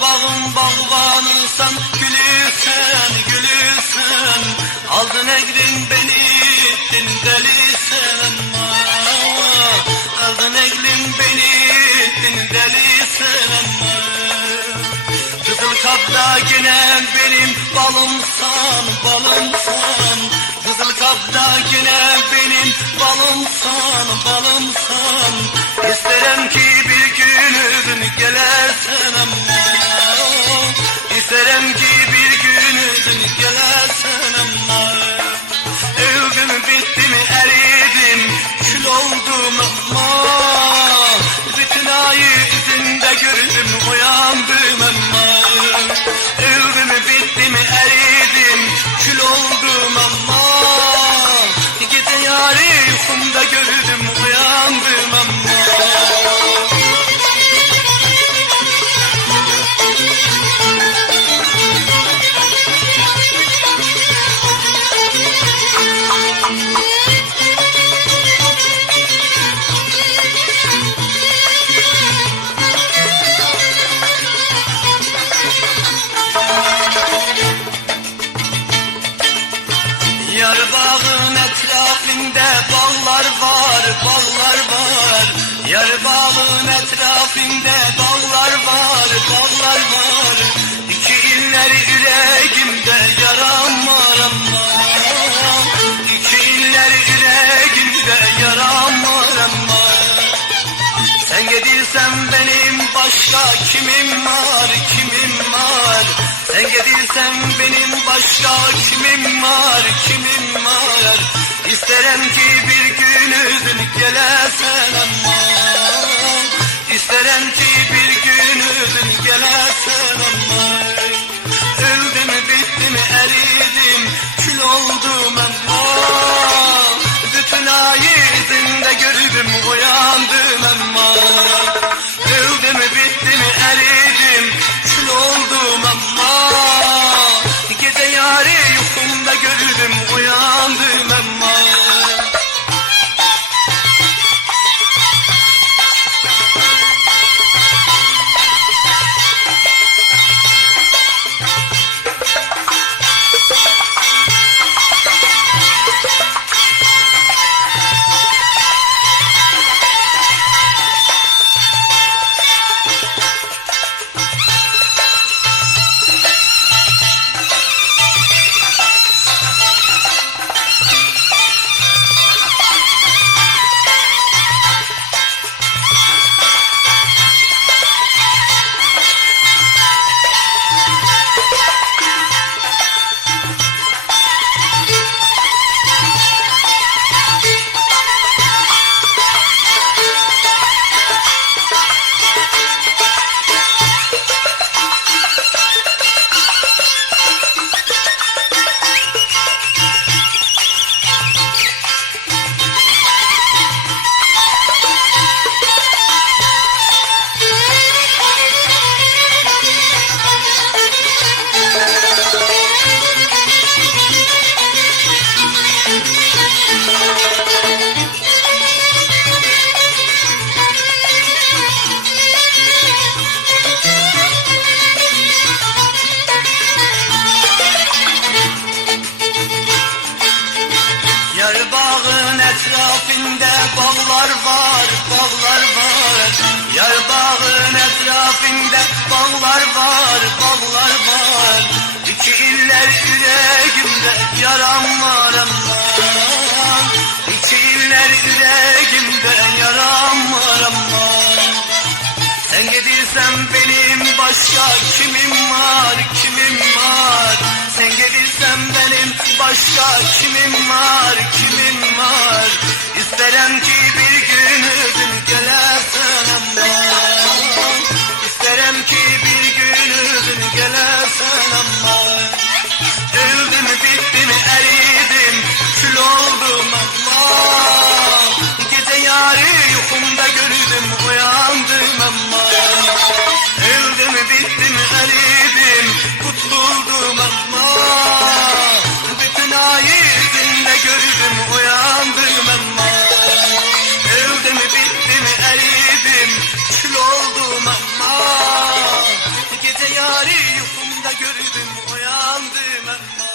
bağın bağbanıysan gülürsen, gülürsen. Aldın egrin beni ettin delisen ama. Aldın egrin beni ettin delisen ama. Kızıl kapta yine benim balımsan, balımsan. Kızıl kapta yine benim balımsan, balımsan. İsterim ki bir gün özün gelersen ama. İsterim ki bir gün özün gelersen ama. Öldüm bittim eridim kül oldum ama. Bütün ayı yüzünde gördüm uyandım ama. Öldüm bittim eridim kül oldum ama. Gece yarı uykumda gördüm uyandım ama. Yar bağın etrafında ballar var, ballar var. Yar bağın etrafında ballar var, ballar var. İki iller yüreğimde yaram var ama. İki iller yüreğimde yaram var ama. Sen gidirsen benim başka kimim var, kimim var? Sen gidirsen benim başka kimim var, kimim var? İsterim ki bir gün üzün gelesen ama. İsterim ki bir gün üzün gelesen ama. Öldüm bittim eridim kül oldum ama. Bütün ayı izinde gördüm uyandım ama. Öldüm bittim eridim kül oldum ama. Gece yarı uykumda gördüm uyandım ama. Yar bağın etrafında bağlar var, bağlar var. Yar bağın etrafında bağlar var, bağlar var. İki iller yüreğimde yaram var ama. İki iller yüreğimde yaram var ama. Sen gidirsen benim başka kimim var, kimim var? Sen gidirsen benim başka kimim var, kimim var? İsterim ki bir gün özün gelersen ama. İsterim ki bir gün özün gelersen ama. Öldüm bittim eridim kül oldum ama. Gece yarı uykumda gördüm uyandım ama. Öldüm bittim eridim kurtuldum ama. Bütün ay yüzünde gördüm uyandım ama. yari yukumda gördüm uyandım ama